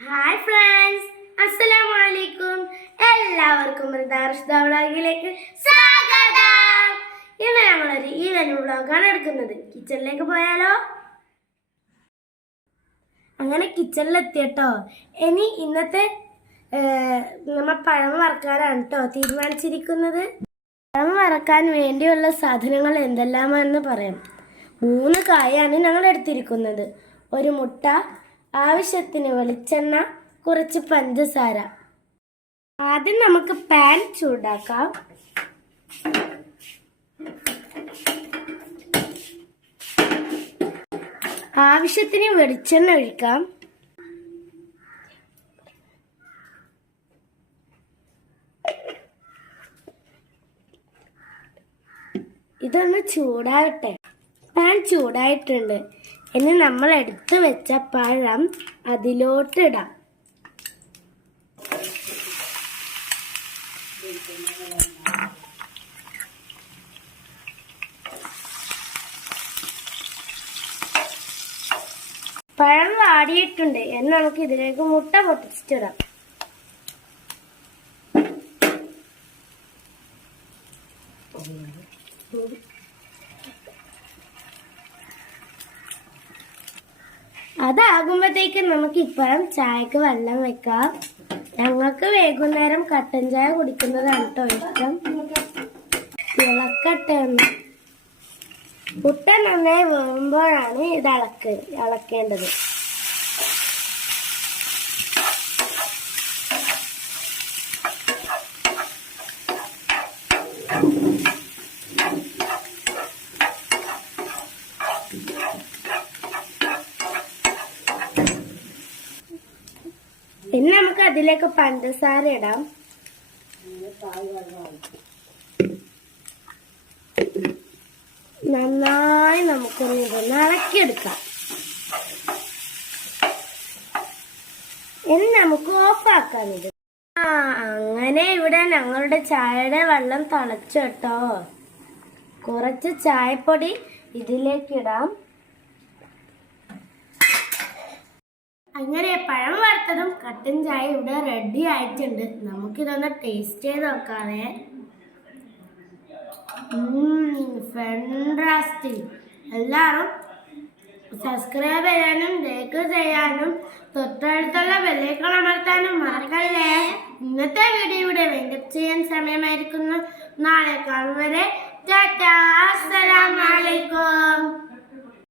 Hi friends, അസ്സലാമു അലൈക്കും. എല്ലാവർക്കും വ്ളോഗിലേക്ക് സ്വാഗതം. ഇന്ന് ഞങ്ങളൊരു ഈവനിങ് വ്ളോഗാണ് എടുക്കുന്നത്. കിച്ചണിലേക്ക് പോയാലോ? അങ്ങനെ കിച്ചണിലെത്തിയട്ടോ. ഇന്നത്തെ നമ്മൾ പഴം വറക്കാനാണ് കേട്ടോ തീരുമാനിച്ചിരിക്കുന്നത്. പഴം വറക്കാൻ വേണ്ടിയുള്ള സാധനങ്ങൾ എന്തെല്ലാമാണെന്ന് പറയാം. 3 കായാണ് ഞങ്ങൾ എടുത്തിരിക്കുന്നത്. ഒരു മുട്ട, ആവശ്യത്തിന് വെളിച്ചെണ്ണ, കുറച്ച് പഞ്ചസാര. ആദ്യം നമുക്ക് പാൻ ചൂടാക്കാം. ആവശ്യത്തിന് വെളിച്ചെണ്ണ ഒഴിക്കാം. ഇതൊന്ന് ചൂടാകട്ടെ. പാൻ ചൂടായിട്ടുണ്ട്. ഇനി നമ്മൾ എടുത്തു വെച്ച പഴം അതിലോട്ട് ഇടാം. പഴം വാടിയിട്ടുണ്ട്. എന്ന് നമുക്ക് ഇതിലേക്ക് മുട്ട പൊട്ടിച്ചിടാം. അതാകുമ്പോഴത്തേക്ക് നമുക്ക് ഇപ്പഴം ചായക്ക് വെള്ളം വെക്കാം. ഞങ്ങൾക്ക് വൈകുന്നേരം കട്ടൻ ചായ കുടിക്കുന്നതാണ് കേട്ടോ ഇഷ്ടം. ഇളക്കട്ടെ. മുട്ട നന്നായി വേകുമ്പോഴാണ് ഇത് ഇളക്കേണ്ടത്. ഇനി നമുക്ക് അതിലേക്ക് പഞ്ചസാര ഇടാം. നന്നായി നമുക്കൊന്ന് ഇളക്കിയെടുക്കാം. ഇനി നമുക്ക് ഓഫാക്കാം ഇത്. അങ്ങനെ ഇവിടെ ഞങ്ങളുടെ ചായയുടെ വെള്ളം തിളച്ചു കേട്ടോ. കുറച്ച് ചായപ്പൊടി ഇതിലേക്കിടാം. അങ്ങനെ പഴം വറുത്തതും കട്ടൻ ചായ ഇവിടെ റെഡി ആയിട്ടുണ്ട്. നമുക്കിതൊന്ന് ടേസ്റ്റ് ചെയ്ത് നോക്കാവേ. ഫാന്റാസ്റ്റിക്. എല്ലാവരും സബ്സ്ക്രൈബ് ചെയ്യാനും ലൈക്ക് ചെയ്യാനും തൊട്ടടുത്തുള്ള ബെല്ലൈക്കൺ അമർത്താനും മറക്കല്ലേ. ഇന്നത്തെ വീഡിയോ ഇവിടെ വൈൻഡപ്പ് ചെയ്യാൻ സമയമായിരിക്കുന്നു. നാളെ കാണും വരെ ടാറ്റാ, അസ്സലാമു അലൈക്കും.